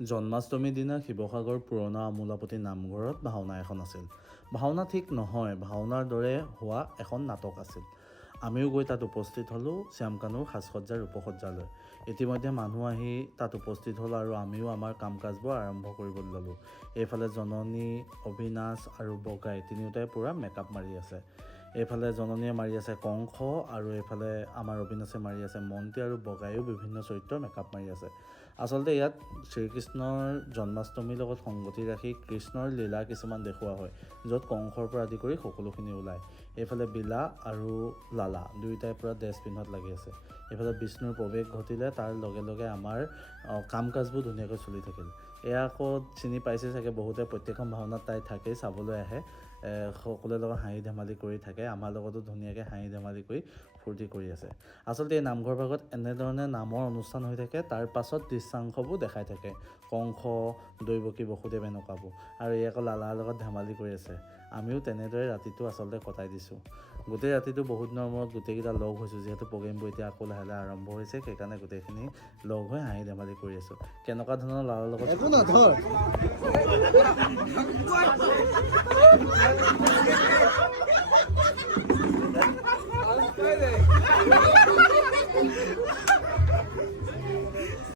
জন্মাষ্টমীৰ দিনা শিৱসাগৰ পুৰণা আমোলাপতি নামঘৰত ভাওনা এখন আছিল। ভাওনা ঠিক নহয় ভাওনাৰ দৰে হোৱা এখন নাটক আছিল। আমিও গৈ তাত উপস্থিত হ'লোঁ শ্যামকানুৰ সাজসজ্জাৰ ৰূপসজ্জালৈ। ইতিমধ্যে মানুহ আহি তাত উপস্থিত হ'ল আৰু আমিও আমাৰ কাম কাজবোৰ আৰম্ভ কৰিবলৈ ল'লোঁ। এইফালে জননী অবিনাশ আৰু বগাই তিনিওটাই পূৰা মেকআপ মাৰি আছে। এইফালে জননীয়ে মাৰি আছে কংস আৰু এইফালে আমাৰ অবিনাশে মাৰি আছে মন্ত্ৰী আৰু বগাইও বিভিন্ন চৰিত্ৰৰ মেকআপ মাৰি আছে। আচলতে ইয়াত শ্ৰীকৃষ্ণৰ জন্মাষ্টমীৰ লগত সংগতি ৰাখি কৃষ্ণৰ লীলা কিছুমান দেখুওৱা হয় য'ত কংসৰ পৰা আদি কৰি সকলোখিনি ওলায়। এইফালে বিলা আৰু লালা দুয়োটাই পূৰা ড্ৰেছ পিন্ধত লাগি আছে। এইফালে বিষ্ণুৰ প্ৰৱেশ ঘটিলে তাৰ লগে লগে আমাৰ কাম কাজবোৰ ধুনীয়াকৈ চলি থাকিল। এয়া আকৌ চিনি পাইছে চাগে বহুতে প্ৰত্যেকখন ভাওনাত তাই থাকেই চাবলৈ আহে। সকলোৰে লগত হাঁহি ধেমালি কৰি থাকে আমাৰ লগতো ধুনীয়াকৈ হাঁহি ধেমালি কৰি ফূৰ্তি কৰি আছে। আচলতে এই নামঘৰ ভাগত এনেধৰণে নামৰ অনুষ্ঠান হৈ থাকে তাৰ পাছত দৃশ্যাংশবোৰ দেখাই থাকে। কংস দৈৱকী বসুদেৱ এনেকুৱাবোৰ। আৰু এই আকৌ লালাৰ লগত ধেমালি কৰি আছে। আমিও তেনেদৰে ৰাতিটো আচলতে কটাই দিছোঁ। গোটেই ৰাতিটো বহুত দিনৰ মূৰত গোটেইকেইটা লগ হৈছোঁ যিহেতু প্ৰগ্ৰেমবোৰ এতিয়া আকৌ লাহে লাহে আৰম্ভ হৈছে সেইকাৰণে গোটেইখিনি লগ হৈ হাঁহি ধেমালি কৰি আছোঁ। কেনেকুৱা ধৰণৰ লালাৰ লগত Anong pwede?